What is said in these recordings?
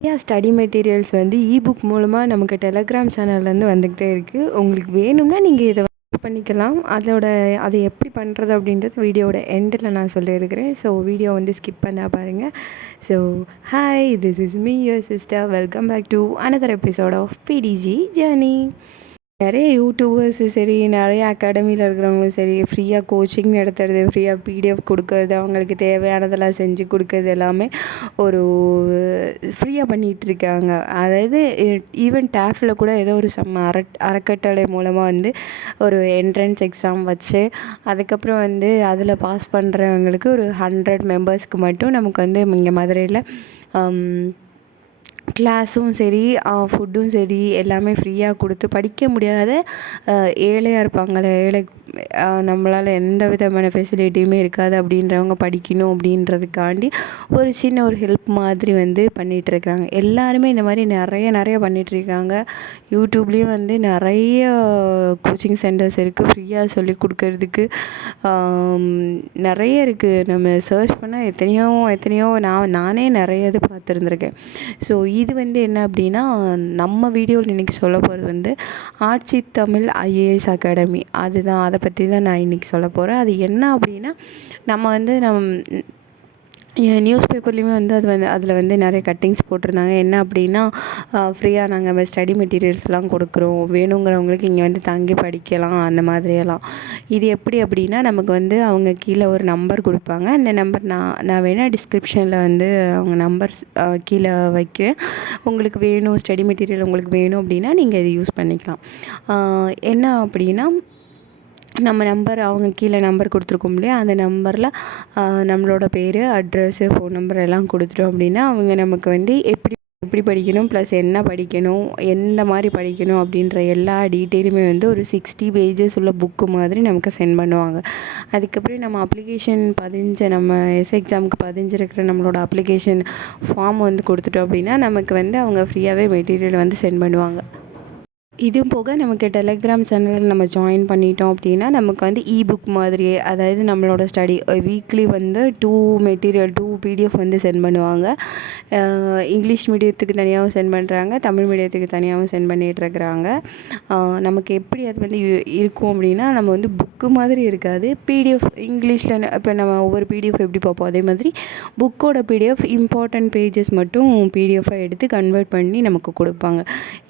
Study materials வந்து ebook மூலமாக நமக்கு டெலகிராம் சேனல்லேருந்து வந்துக்கிட்டே இருக்குது. உங்களுக்கு வேணும்னா நீங்கள் இதை பண்ணிக்கலாம். அதை எப்படி பண்ணுறது அப்படின்றது வீடியோவோட எண்டில் நான் சொல்லியிருக்கிறேன். ஸோ வீடியோ வந்து ஸ்கிப் பண்ண பாருங்கள். So hi, this is me your sister. Welcome back to another episode of PDG journey. நிறைய யூடியூபர்ஸு சரி, நிறைய அகாடமியில் இருக்கிறவங்களும் சரி, ஃப்ரீயாக கோச்சிங் நடத்துறது, ஃப்ரீயாக பிடிஎஃப் கொடுக்கறது, அவங்களுக்கு தேவையானதெல்லாம் செஞ்சு கொடுக்கறது எல்லாமே ஒரு ஃப்ரீயாக பண்ணிகிட்ருக்காங்க. அதாவது ஈவன் டேஃபில் கூட ஏதோ ஒரு அறக்கட்டளை மூலமாக வந்து ஒரு என்ட்ரன்ஸ் எக்ஸாம் வச்சு அதுக்கப்புறம் வந்து அதில் பாஸ் பண்ணுறவங்களுக்கு ஒரு 100 மெம்பர்ஸ்க்கு மட்டும் நமக்கு வந்து இங்கே மதுரையில் கிளாஸும் சரி, ஃபுட்டும் சரி எல்லாமே ஃப்ரீயாக கொடுத்து படிக்க முடியாத ஏழையாக இருப்பாங்களே, நம்மளால் எந்த விதமான ஃபெசிலிட்டியுமே இருக்காது அப்படின்றவங்க படிக்கணும் அப்படின்றதுக்காண்டி ஒரு சின்ன ஒரு ஹெல்ப் மாதிரி வந்து பண்ணிகிட்ருக்காங்க. எல்லாருமே இந்த மாதிரி நிறைய பண்ணிகிட்ருக்காங்க. யூடியூப்லேயும் வந்து நிறைய கோச்சிங் சென்டர்ஸ் இருக்குது, ஃப்ரீயாக சொல்லி கொடுக்கறதுக்கு நிறைய இருக்குது. நம்ம சர்ச் பண்ணால் எத்தனையோ நானே நிறைய இது பார்த்துருந்துருக்கேன். ஸோ இது வந்து என்ன அப்படின்னா, நம்ம வீடியோவில் இன்றைக்கி சொல்ல போகிறது வந்து ஆட்சி தமிழ் ஐஏஎஸ் அகாடமி. அதை பற்றி தான் நான் இன்றைக்கி சொல்ல போகிறேன். அது என்ன அப்படின்னா, நம்ம நியூஸ் பேப்பர்லேயுமே வந்து அதில் வந்து நிறைய கட்டிங்ஸ் போட்டிருந்தாங்க. என்ன அப்படின்னா, ஃப்ரீயாக நாங்கள் ஸ்டடி மெட்டீரியல்ஸ்லாம் கொடுக்குறோம், வேணுங்கிறவங்களுக்கு இங்கே வந்து தங்கி படிக்கலாம், அந்த மாதிரியெல்லாம். இது எப்படி அப்படின்னா, நமக்கு வந்து அவங்க கீழே ஒரு நம்பர் கொடுப்பாங்க. அந்த நம்பர் நான் வேணால் டிஸ்கிரிப்ஷனில் வந்து அவங்க நம்பர் கீழே வைக்கிறேன். உங்களுக்கு வேணும், ஸ்டடி மெட்டீரியல் உங்களுக்கு வேணும் அப்படின்னா நீங்கள் இதை யூஸ் பண்ணிக்கலாம். என்ன அப்படின்னா, நம்ம நம்பர் அவங்க கீழே நம்பர் கொடுத்துருக்கோம் இல்லையா, அந்த நம்பரில் நம்மளோட பேர், அட்ரஸ்ஸு, ஃபோன் நம்பர் எல்லாம் கொடுத்துட்டோம் அப்படின்னா அவங்க நமக்கு வந்து எப்படி படிக்கணும், ப்ளஸ் என்ன படிக்கணும், எந்த மாதிரி படிக்கணும் அப்படின்ற எல்லா டீட்டெயிலுமே வந்து ஒரு 60 பேஜஸ் உள்ள புக்கு மாதிரி நமக்கு சென்ட் பண்ணுவாங்க. அதுக்கப்புறம் நம்ம அப்ளிகேஷன் நம்ம எக்ஸாமுக்கு பதிஞ்சிருக்கிற நம்மளோட அப்ளிகேஷன் ஃபார்ம் வந்து கொடுத்துட்டோம் அப்படின்னா நமக்கு வந்து அவங்க ஃப்ரீயாகவே மெட்டீரியல் வந்து சென்ட் பண்ணுவாங்க. இதுவும் போக நமக்கு டெலகிராம் சேனலில் நம்ம ஜாயின் பண்ணிட்டோம் அப்படின்னா நமக்கு வந்து இபுக் மாதிரியே, அதாவது நம்மளோட ஸ்டடி வீக்லி வந்து 2 பிடிஎஃப் வந்து சென்ட் பண்ணுவாங்க. இங்கிலீஷ் மீடியத்துக்கு தனியாகவும் சென்ட் பண்ணுறாங்க, தமிழ் மீடியத்துக்கு தனியாகவும் சென்ட் பண்ணிகிட்ருக்குறாங்க. நமக்கு எப்படி அது வந்து இருக்கும் அப்படின்னா, நம்ம வந்து புக்கு மாதிரி இருக்காது, பிடிஎஃப் இங்கிலீஷில். இப்போ நம்ம ஒவ்வொரு பிடிஎஃப் எப்படி பார்ப்போம், அதே மாதிரி புக்கோட பிடிஎஃப் இம்பார்ட்டன்ட் பேஜஸ் மட்டும் பிடிஎஃபாக எடுத்து கன்வெர்ட் பண்ணி நமக்கு கொடுப்பாங்க.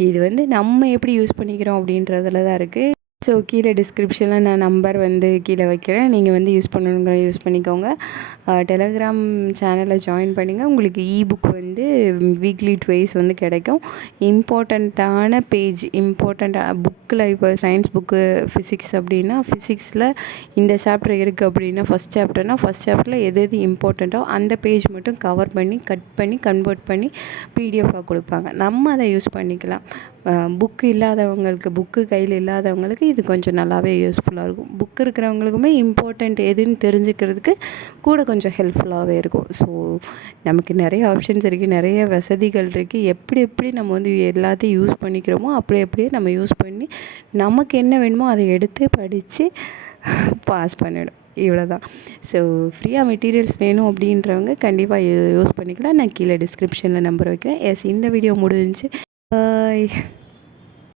இது வந்து நம்ம எப்படி யூஸ் பண்ணிக்கிறோம் அப்படின்றதுல தான் இருக்குது. ஸோ கீழே டிஸ்கிரிப்ஷனில் நான் நம்பர் வந்து கீழே வைக்கிறேன். நீங்கள் வந்து யூஸ் பண்ணிக்கோங்க. டெலகிராம் சேனலில் ஜாயின் பண்ணுங்கள். உங்களுக்கு இபுக் வந்து வீக்லி 2 வந்து கிடைக்கும். இம்பார்ட்டண்ட்டான புக்கில், இப்போ சயின்ஸ் புக்கு, ஃபிசிக்ஸ் அப்படின்னா ஃபிசிக்ஸில் இந்த சாப்டர் இருக்குது அப்படின்னா ஃபஸ்ட் சாப்டரில் எது இம்பார்ட்டண்ட்டோ அந்த பேஜ் மட்டும் கவர் பண்ணி கட் பண்ணி கன்வெர்ட் பண்ணி பிடிஎஃபாக கொடுப்பாங்க. நம்ம அதை யூஸ் பண்ணிக்கலாம். புக்கு கையில் இல்லாதவங்களுக்கு இது கொஞ்சம் நல்லாவே யூஸ்ஃபுல்லாக இருக்கும். புக்கு இருக்கிறவங்களுக்குமே இம்பார்ட்டண்ட் எதுன்னு தெரிஞ்சுக்கிறதுக்கு கூட கொஞ்சம் ஹெல்ப்ஃபுல்லாகவே இருக்கும். ஸோ நமக்கு நிறைய ஆப்ஷன்ஸ் இருக்குது, நிறைய வசதிகள் இருக்குது. எப்படி நம்ம வந்து எல்லாத்தையும் யூஸ் பண்ணிக்கிறோமோ அப்படியே நம்ம யூஸ் பண்ணி நமக்கு என்ன வேணுமோ அதை எடுத்து படித்து பாஸ் பண்ணிடும். இவ்வளோதான். ஸோ ஃப்ரீயாக மெட்டீரியல்ஸ் வேணும் அப்படின்றவங்க கண்டிப்பாக யூஸ் பண்ணிக்கலாம். நான் கீழே டிஸ்கிரிப்ஷனில் நம்பர் வைக்கிறேன். இந்த வீடியோ முடிஞ்சிச்சு. பாய்.